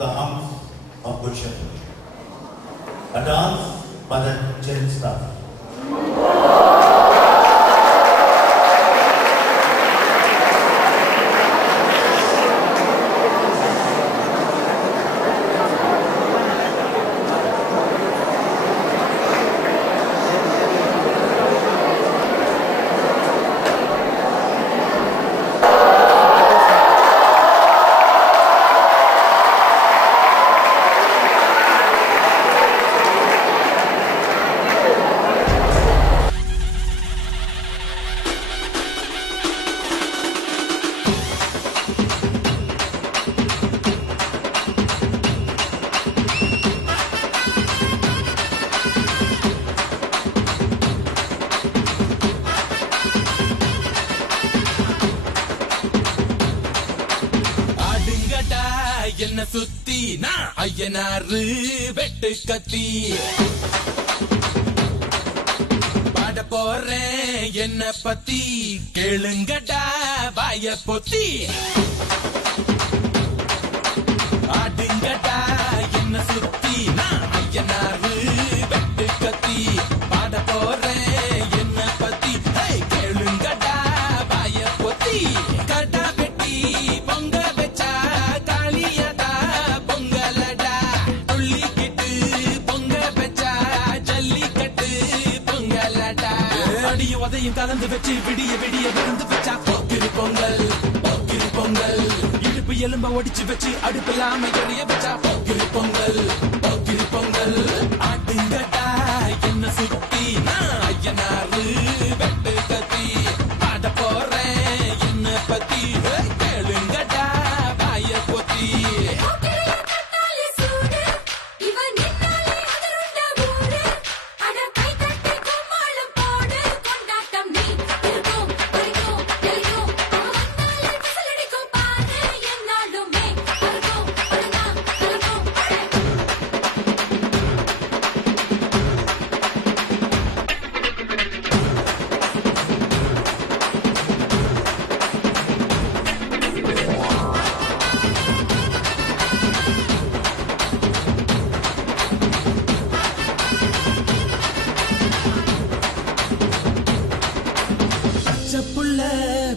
the arms of Good Shepherd. A dance by the Chen staff. என்ன சுத்தி நான் ஐயனாரு வெட்டு கத்தி பாட போறேன் என்ன பத்தி கேளுங்கடா வாய பொத்தி ஆடுங்கடா என்ன சுத்தி நான் ஐயனாரு வெட்டு கத்தி பாட போறேன் என்ன பத்தி கேளுங்கடா வாய பொத்தி கடா வெட்டி பொங்க வச்சா உதையும் கலந்து வச்சு விடிய விடிய விருந்து வச்சா போக்கிரி பொங்கல் போக்கிரி பொங்கல் இடுப்பு எலும்ப ஒடிச்சு வச்சு அடுப்பில்லாம எறிய வச்சா போக்கிரி பொங்கல் போக்கிரி பொங்கல் ஆட்டுங்கட்டா என்ன சுத்தி நான் ஐயனாரு வெட்டு கத்தி பாட போறேன் என்ன பத்தி கேளுங்கட்டா வாய பொத்தி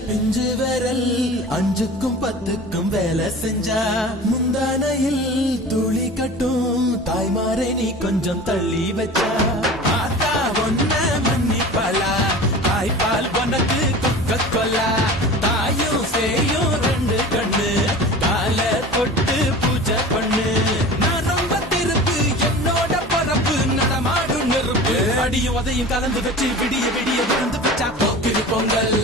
பிஞ்சு விரல் அஞ்சுக்கும் பத்துக்கும் வேலை செஞ்சா முந்தானையில் துளி கட்டும் தாய்மாரை நீ கொஞ்சம் தள்ளி வச்சா ஆத்தா ஒன்ன மன்னிப்பலா தாய்ப்பால் உனக்கு கொக்க கொல்லா தாயும் சேயும் ரெண்டு கண்ணு கால தொட்டு பூஜை பண்ணு நான் ரொம்ப திருப்பு என்னோட பரப்பு நடமாடும் நெருப்பு அடியும் உதையும் கலந்து வச்சு விடிய விடிய விழுந்து வச்சா போக்கிரி பொங்கல்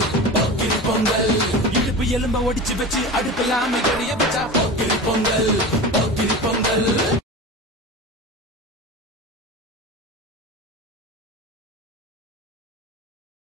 பொங்கல் இடுப்பு எலும்ப ஒடிச்சு வச்சு அடுப்பில்லாம எறிய வச்சா போக்கிரி பொங்கல் போக்கிரி பொங்கல்